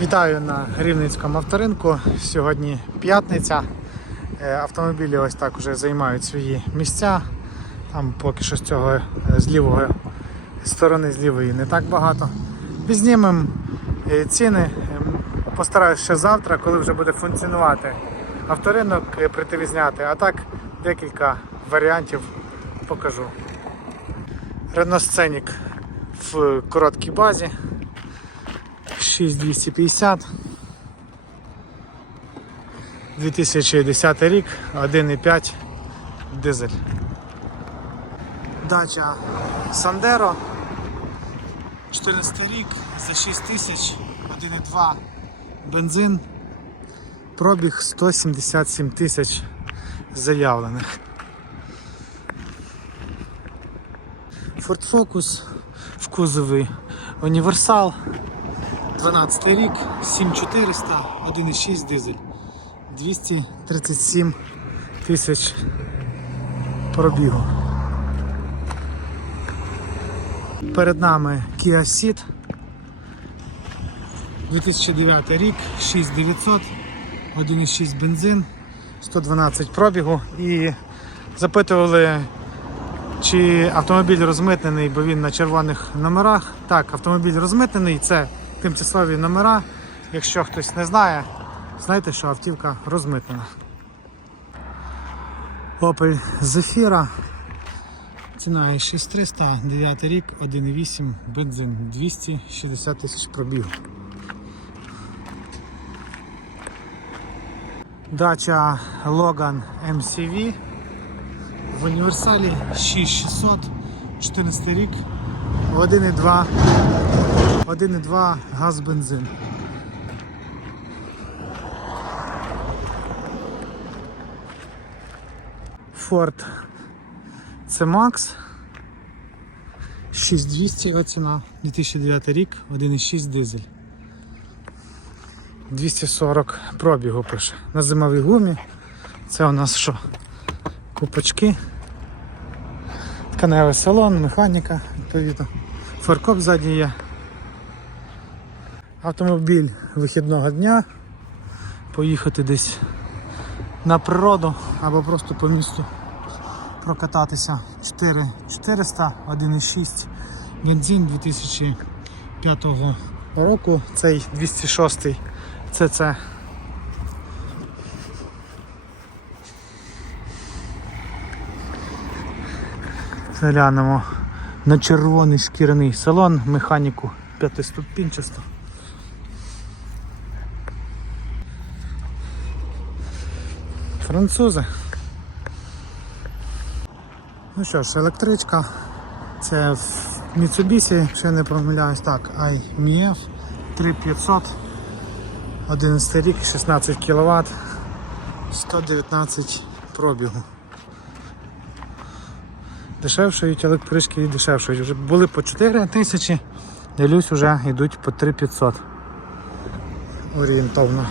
Вітаю на Рівненському авторинку. Сьогодні п'ятниця. Е, Автомобілі ось так вже займають свої місця. Там поки що з цього е, з лівої сторони, з лівої не так багато. Підзнімемо е, ціни. Ем, Постараюсь ще завтра, коли вже буде функціонувати авторинок, прийти відзняти. А так декілька варіантів покажу. Scenic в короткій базі. 6250 2010 рік 1,5 дизель. Дача Сандеро 14 рік за 6 тисяч 1,2 бензин. Пробіг 177 тисяч заявлених. Ford Focus в кузові універсал 12 рік, 7400, 1,6 дизель, 237 тисяч пробігу. Перед нами Kia Ceed, 2009 рік, 6900, 1,6 бензин, 112 пробігу і запитували, чи автомобіль розмитнений, бо він на червоних номерах. Так, автомобіль розмитнений, це тимчасові номера. Якщо хтось не знає, знайте, що автівка розмитнена. Opel Zafira. Ціна 6300, 9 рік, 1,8 бензин, 260 тисяч пробігу. Дача Logan MCV в універсалі 6600, 14 рік, 1,2 1,2 газ бензин. Ford C-Max 6200 його ціна, 2009 рік, 1,6 дизель. 240 пробігу пише. На зимовій гумі. Це у нас що? Купочки. Тканевий салон, механіка, відповідно. Фаркоп ззаді є. Автомобіль вихідного дня. Поїхати десь на природу або просто по місту прокататися 4 400, 1,6 бензин 2005 року. Цей 206 ЦЦ. Заглянемо на червоний шкіряний салон, механіку п'ятиступінчасту. Французи. Ну що ж, електричка. Це в Mitsubishi, якщо я не помиляюсь, так, iMF 3500, 11 рік, 16 кВт, 119 пробігу. Дешевшають електрички і дешевшають. Вже були по 4 тисячі, дивлюсь, вже йдуть по 3500 орієнтовно.